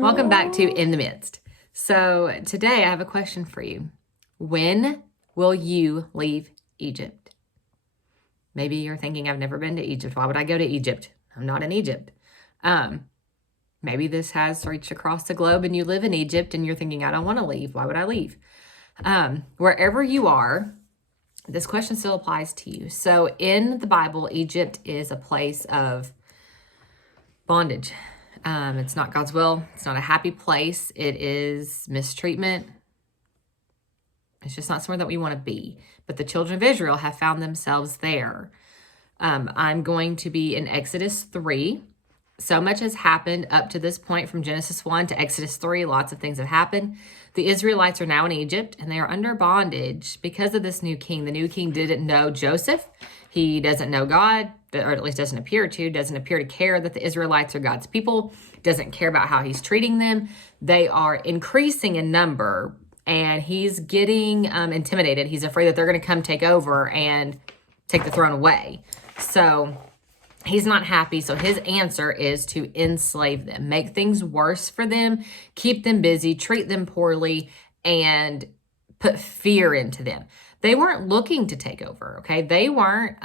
Welcome back to In the Midst. So today I have a question for you. When will you leave Egypt? Maybe you're thinking, I've never been to Egypt. Why would I go to Egypt? I'm not in Egypt. Maybe this has reached across the globe and you live in Egypt and you're thinking, I don't want to leave. Why would I leave? Wherever you are, this question still applies to you. So in the Bible, Egypt is a place of bondage. It's not God's will. It's not a happy place. It is mistreatment. It's just not somewhere that we want to be. But the children of Israel have found themselves there. I'm going to be in Exodus 3. So much has happened up to this point from Genesis 1 to Exodus 3. Lots of things have happened. The Israelites are now in Egypt and they are under bondage because of this new king. The new king didn't know Joseph. He doesn't know God, or at least doesn't appear to care that the Israelites are God's people, doesn't care about how he's treating them. They are increasing in number and he's getting intimidated. He's afraid that they're going to come take over and take the throne away. So he's not happy. So his answer is to enslave them, make things worse for them, keep them busy, treat them poorly, and put fear into them. They weren't looking to take over, okay? They weren't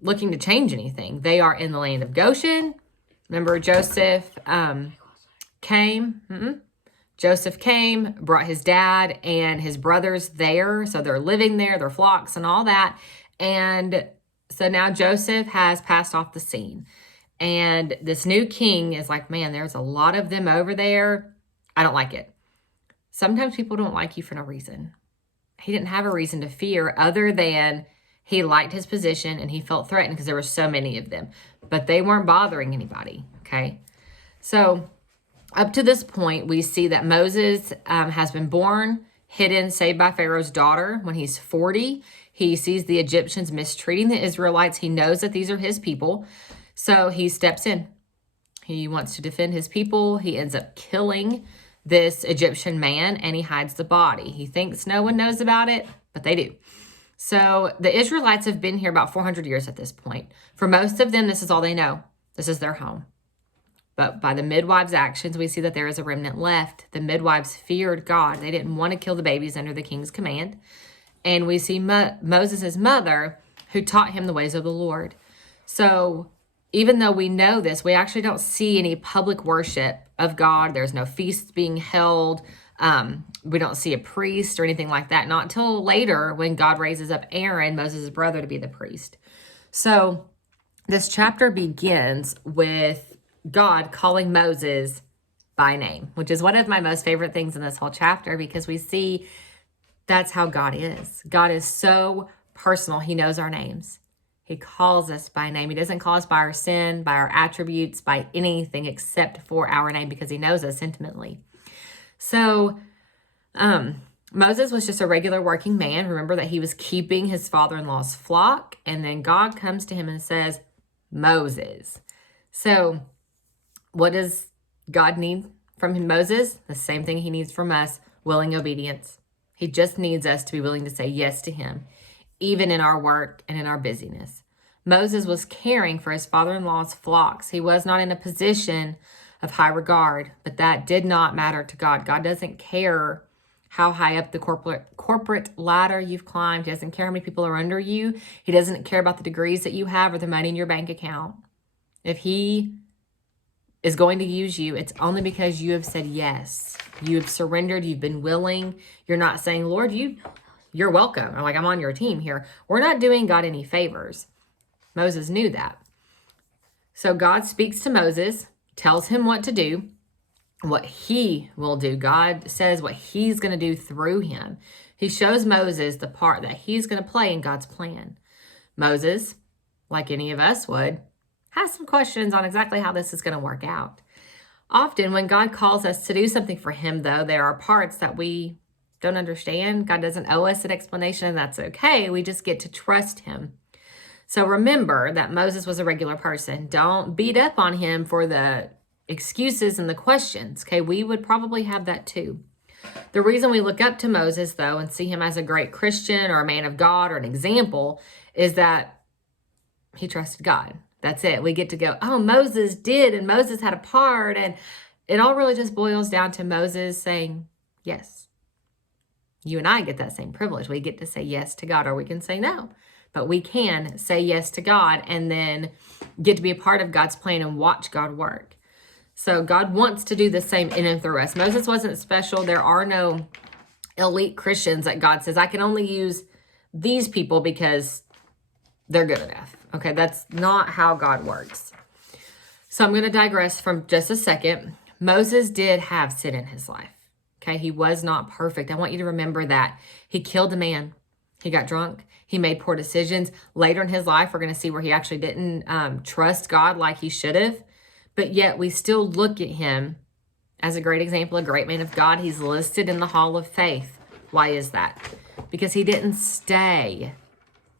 looking to change anything. They are in the land of Goshen. Remember, Joseph came. Joseph came, brought his dad and his brothers there. So they're living there, their flocks and all that. And so now Joseph has passed off the scene. And this new king is like, man, there's a lot of them over there. I don't like it. Sometimes people don't like you for no reason. He didn't have a reason to fear other than he liked his position and he felt threatened because there were so many of them. But they weren't bothering anybody, okay? So up to this point, we see that Moses has been born, hidden, saved by Pharaoh's daughter. When he's 40, he sees the Egyptians mistreating the Israelites. He knows that these are his people. So he steps in. He wants to defend his people. He ends up killing this Egyptian man and he hides the body. He thinks no one knows about it, but they do. So the Israelites have been here about 400 years at this point. For most of them, this is all they know. This is their home. But by the midwives' actions, we see that there is a remnant left. The midwives feared God. They didn't want to kill the babies under the king's command. And we see Moses' mother who taught him the ways of the Lord. So even though we know this, we actually don't see any public worship of God. There's no feasts being held. We don't see a priest or anything like that. Not until later when God raises up Aaron, Moses' brother, to be the priest. So this chapter begins with God calling Moses by name, which is one of my most favorite things in this whole chapter because we see that's how God is. God is so personal. He knows our names. He calls us by name. He doesn't call us by our sin, by our attributes, by anything except for our name because he knows us intimately. So Moses was just a regular working man. Remember that he was keeping his father-in-law's flock. And then God comes to him and says, Moses. So what does God need from Moses? The same thing he needs from us, willing obedience. He just needs us to be willing to say yes to him, even in our work and in our busyness. Moses was caring for his father-in-law's flocks. He was not in a position of high regard, but that did not matter to God. God doesn't care how high up the corporate ladder you've climbed. He doesn't care how many people are under you. He doesn't care about the degrees that you have or the money in your bank account. If he is going to use you, it's only because you have said yes. You have surrendered. You've been willing. You're not saying, Lord, you're welcome. Or like, I'm on your team here. We're not doing God any favors. Moses knew that. So God speaks to Moses, tells him what to do, what he will do. God says what he's going to do through him. He shows Moses the part that he's going to play in God's plan. Moses, like any of us would, has some questions on exactly how this is going to work out. Often when God calls us to do something for him, though, there are parts that we don't understand. God doesn't owe us an explanation, and that's okay. We just get to trust him. So remember that Moses was a regular person. Don't beat up on him for the excuses and the questions, okay? We would probably have that too. The reason we look up to Moses, though, and see him as a great Christian or a man of God or an example is that he trusted God. That's it. We get to go, oh, Moses did, and Moses had a part, and it all really just boils down to Moses saying yes. You and I get that same privilege. We get to say yes to God, or we can say no. But we can say yes to God and then get to be a part of God's plan and watch God work. So God wants to do the same in and through us. Moses wasn't special. There are no elite Christians that God says, I can only use these people because they're good enough. Okay, that's not how God works. So I'm going to digress from just a second. Moses did have sin in his life. Okay, he was not perfect. I want you to remember that. He killed a man. He got drunk. He made poor decisions. Later in his life, we're going to see where he actually didn't trust God like he should have. But yet we still look at him as a great example, a great man of God. He's listed in the Hall of Faith. Why is that? Because he didn't stay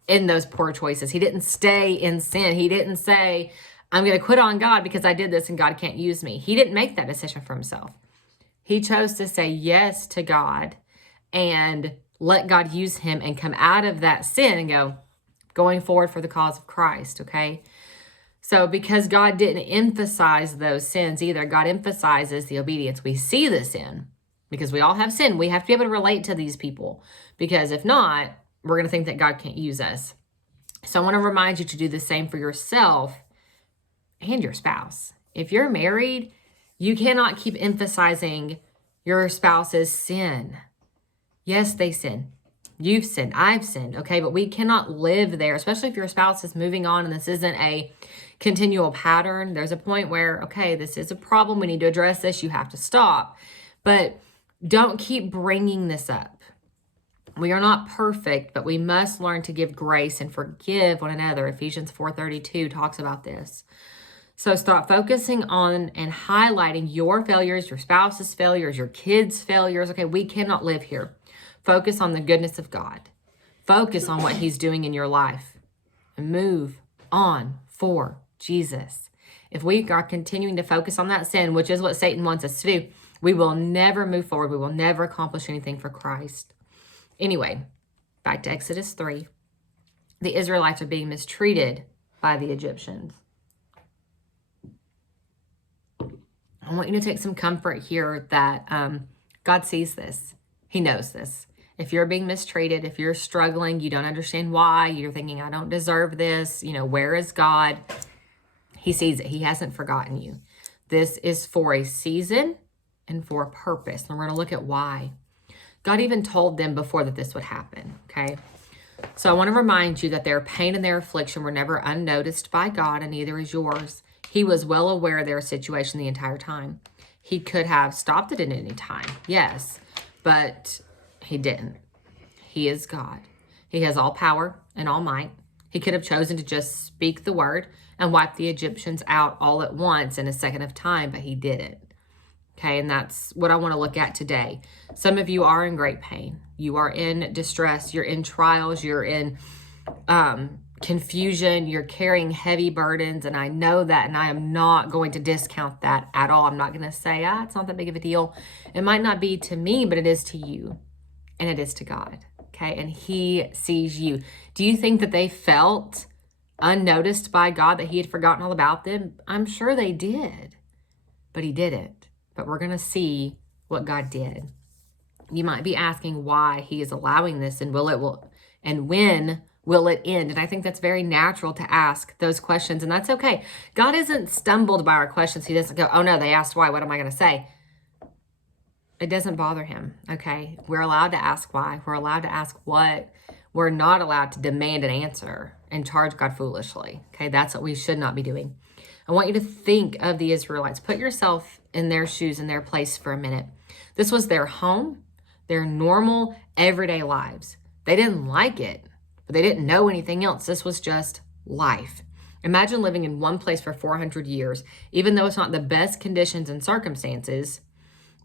in those poor choices. He didn't stay in sin. He didn't say, I'm going to quit on God because I did this and God can't use me. He didn't make that decision for himself. He chose to say yes to God and let God use him and come out of that sin and going forward for the cause of Christ, okay? So because God didn't emphasize those sins either, God emphasizes the obedience. We see the sin because we all have sin. We have to be able to relate to these people, because if not, we're going to think that God can't use us. So I want to remind you to do the same for yourself and your spouse. If you're married, you cannot keep emphasizing your spouse's sin. Yes, they sin. You've sinned. I've sinned. Okay, but we cannot live there, especially if your spouse is moving on and this isn't a continual pattern. There's a point where, okay, this is a problem. We need to address this. You have to stop. But don't keep bringing this up. We are not perfect, but we must learn to give grace and forgive one another. Ephesians 4:32 talks about this. So stop focusing on and highlighting your failures, your spouse's failures, your kids' failures. Okay, we cannot live here. Focus on the goodness of God. Focus on what he's doing in your life. And move on for Jesus. If we are continuing to focus on that sin, which is what Satan wants us to do, we will never move forward. We will never accomplish anything for Christ. Anyway, back to Exodus 3. The Israelites are being mistreated by the Egyptians. I want you to take some comfort here that God sees this. He knows this. If you're being mistreated, if you're struggling, you don't understand why, you're thinking, I don't deserve this, where is God? He sees it. He hasn't forgotten you. This is for a season and for a purpose. And we're going to look at why. God even told them before that this would happen, okay? So I want to remind you that their pain and their affliction were never unnoticed by God, and neither is yours. He was well aware of their situation the entire time. He could have stopped it at any time, yes, but he didn't. He is God. He has all power and all might. He could have chosen to just speak the word and wipe the Egyptians out all at once in a second of time, but he didn't. Okay, and that's what I want to look at today. Some of you are in great pain. You are in distress. You're in trials. You're in confusion. You're carrying heavy burdens, and I know that, and I am not going to discount that at all. I'm not going to say, it's not that big of a deal. It might not be to me, but it is to you, and it is to God, okay? And he sees you. Do you think that they felt unnoticed by God, that he had forgotten all about them? I'm sure they did, but he didn't. But we're going to see what God did. You might be asking why he is allowing this, and when will it end? And I think that's very natural to ask those questions, and that's okay. God isn't stumbled by our questions. He doesn't go, oh no, they asked why. What am I going to say? It doesn't bother him, okay? We're allowed to ask why. We're allowed to ask what. We're not allowed to demand an answer and charge God foolishly, okay? That's what we should not be doing. I want you to think of the Israelites. Put yourself in their shoes, in their place for a minute. This was their home, their normal, everyday lives. They didn't like it, but they didn't know anything else. This was just life. Imagine living in one place for 400 years, even though it's not the best conditions and circumstances,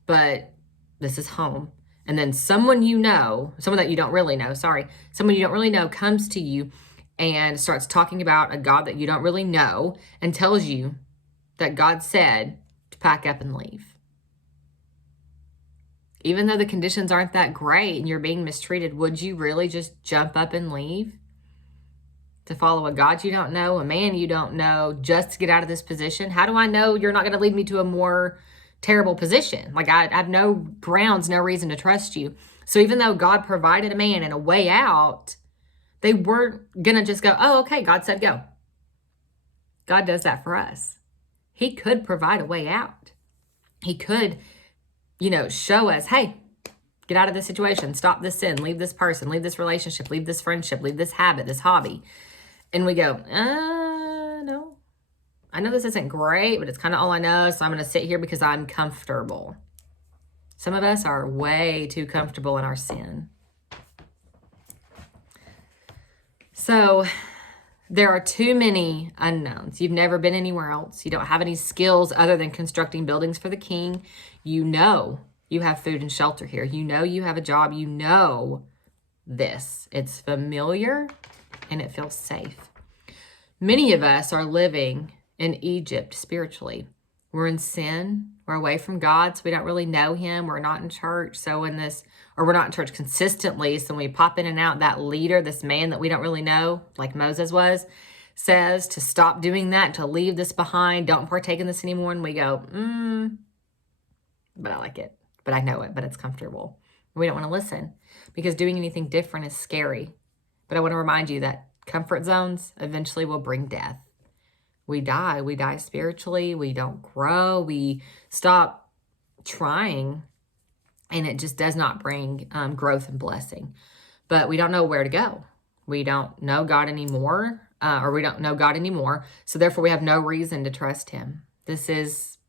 but this is home. And then someone that you don't really know comes to you and starts talking about a God that you don't really know and tells you that God said to pack up and leave. Even though the conditions aren't that great and you're being mistreated, would you really just jump up and leave? To follow a God you don't know, a man you don't know, just to get out of this position? How do I know you're not going to lead me to a more terrible position. Like I have no grounds, no reason to trust you. So even though God provided a man and a way out, they weren't going to just go, oh, okay, God said go. God does that for us. He could provide a way out. He could, show us, hey, get out of this situation, stop this sin, leave this person, leave this relationship, leave this friendship, leave this habit, this hobby. And we go, no, I know this isn't great, but it's kind of all I know. So I'm going to sit here because I'm comfortable. Some of us are way too comfortable in our sin. So there are too many unknowns. You've never been anywhere else. You don't have any skills other than constructing buildings for the king. You know you have food and shelter here. You know you have a job. You know this. It's familiar and it feels safe. Many of us are living in Egypt spiritually. We're in sin. We're away from God, so we don't really know him. We're not in church. We're not in church consistently. So when we pop in and out, that leader, this man that we don't really know, like Moses was, says to stop doing that, to leave this behind, don't partake in this anymore. And we go, but I like it, but I know it, but it's comfortable. We don't want to listen because doing anything different is scary. But I want to remind you that comfort zones eventually will bring death. We die spiritually. We don't grow. We stop trying, and it just does not bring growth and blessing. But we don't know where to go. We don't know God anymore, or we don't know God anymore. So therefore, we have no reason to trust him. This is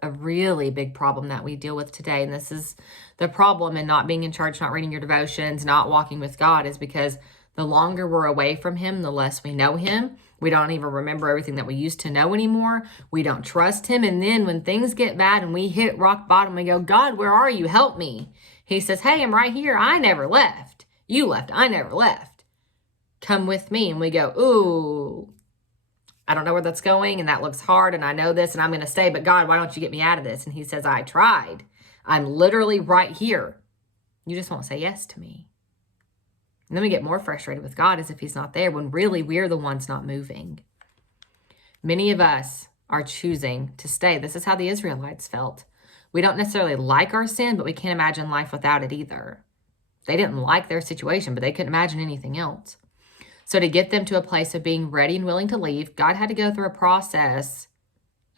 a really big problem that we deal with today. And this is the problem in not being in church, not reading your devotions, not walking with God, is because the longer we're away from him, the less we know him. We don't even remember everything that we used to know anymore. We don't trust him. And then when things get bad and we hit rock bottom, we go, God, where are you? Help me. He says, hey, I'm right here. I never left. You left. I never left. Come with me. And we go, ooh, I don't know where that's going. And that looks hard. And I know this and I'm going to stay. But God, why don't you get me out of this? And he says, I tried. I'm literally right here. You just won't say yes to me. And then we get more frustrated with God as if he's not there when really we're the ones not moving. Many of us are choosing to stay. This is how the Israelites felt. We don't necessarily like our sin, but we can't imagine life without it either. They didn't like their situation, but they couldn't imagine anything else. So to get them to a place of being ready and willing to leave, God had to go through a process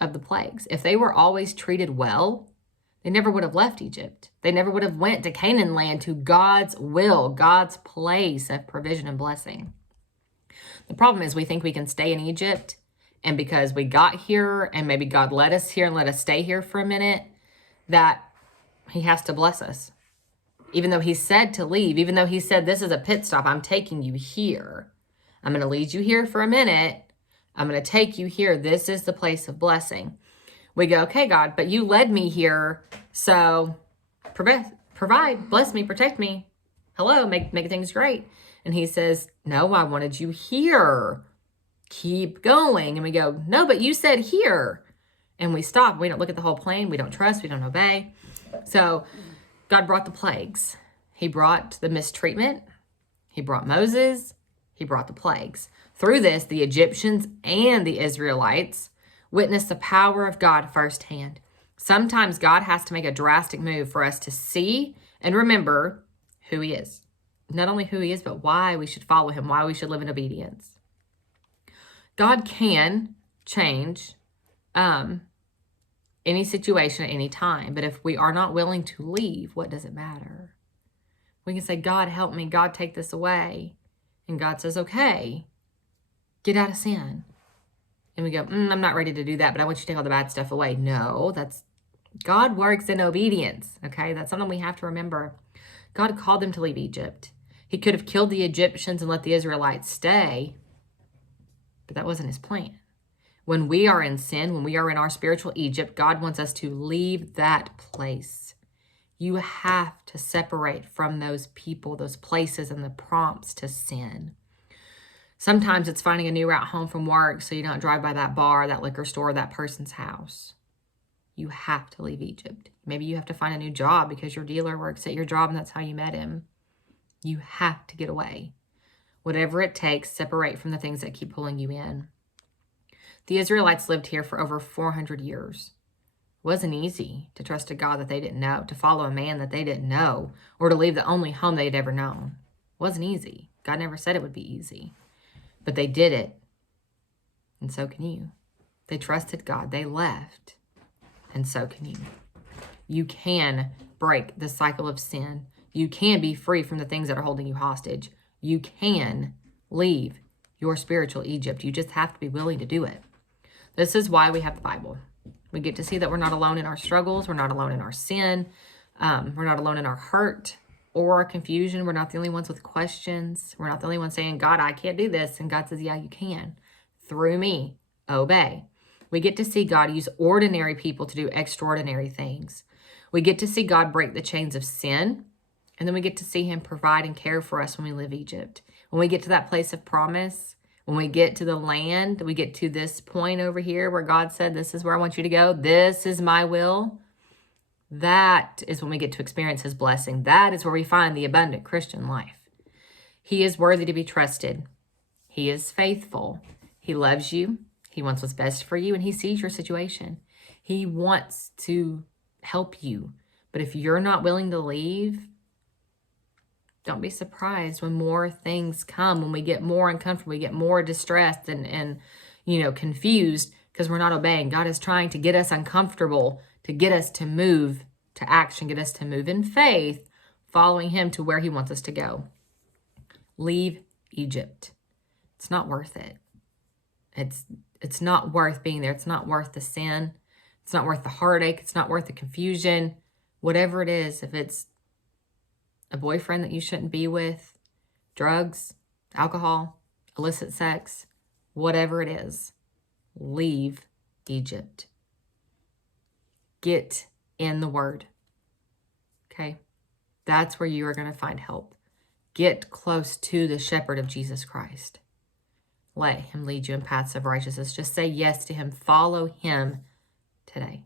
of the plagues. If they were always treated well, they never would have left Egypt. They never would have went to Canaan land, to God's will, God's place of provision and blessing. The problem is we think we can stay in Egypt, and because we got here and maybe God led us here and let us stay here for a minute, that he has to bless us. Even though he said to leave, even though he said, this is a pit stop, I'm taking you here. I'm going to lead you here for a minute. I'm going to take you here. This is the place of blessing. We go, okay, God, but you led me here, so provide, bless me, protect me. Hello, make things great. And he says, no, I wanted you here. Keep going. And we go, no, but you said here. And we stop. We don't look at the whole plan. We don't trust. We don't obey. So God brought the plagues. He brought the mistreatment. He brought Moses. He brought the plagues. Through this, the Egyptians and the Israelites witnessed the power of God firsthand. Sometimes God has to make a drastic move for us to see and remember who he is. Not only who he is, but why we should follow him, why we should live in obedience. God can change any situation at any time, but if we are not willing to leave, what does it matter? We can say, God, help me. God, take this away. And God says, okay, get out of sin. And we go, I'm not ready to do that, but I want you to take all the bad stuff away. No, God works in obedience, okay? That's something we have to remember. God called them to leave Egypt. He could have killed the Egyptians and let the Israelites stay, but that wasn't his plan. When we are in sin, when we are in our spiritual Egypt, God wants us to leave that place. You have to separate from those people, those places, and the prompts to sin. Sometimes it's finding a new route home from work so you don't drive by that bar, that liquor store, that person's house. You have to leave Egypt. Maybe you have to find a new job because your dealer works at your job and that's how you met him. You have to get away. Whatever it takes, separate from the things that keep pulling you in. The Israelites lived here for over 400 years. wasn't easy to trust a God that they didn't know, to follow a man that they didn't know, or to leave the only home they'd ever known. It wasn't easy. God never said it would be easy. But they did it. And so can you. They trusted God. They left. And so can you. You can break the cycle of sin. You can be free from the things that are holding you hostage. You can leave your spiritual Egypt. You just have to be willing to do it. This is why we have the Bible. We get to see that we're not alone in our struggles. We're not alone in our sin. We're not alone in our hurt or our confusion. We're not the only ones with questions. We're not the only ones saying, God, I can't do this. And God says, yeah, you can. Through me, obey. We get to see God use ordinary people to do extraordinary things. We get to see God break the chains of sin. And then we get to see him provide and care for us when we leave Egypt. When we get to that place of promise, when we get to the land, we get to this point over here where God said, this is where I want you to go. This is my will. That is when we get to experience his blessing. That is where we find the abundant Christian life. He is worthy to be trusted. He is faithful. He loves you. He wants what's best for you, and he sees your situation. He wants to help you. But if you're not willing to leave, don't be surprised when more things come, when we get more uncomfortable, we get more distressed and confused because we're not obeying. God is trying to get us uncomfortable, to get us to move to action, get us to move in faith, following him to where he wants us to go. Leave Egypt. It's not worth it. It's not worth being there. It's not worth the sin. It's not worth the heartache. It's not worth the confusion. Whatever it is, if it's a boyfriend that you shouldn't be with, drugs, alcohol, illicit sex, whatever it is, leave Egypt. Get in the Word. Okay? That's where you are going to find help. Get close to the shepherd of Jesus Christ. Let him lead you in paths of righteousness. Just say yes to him. Follow him today.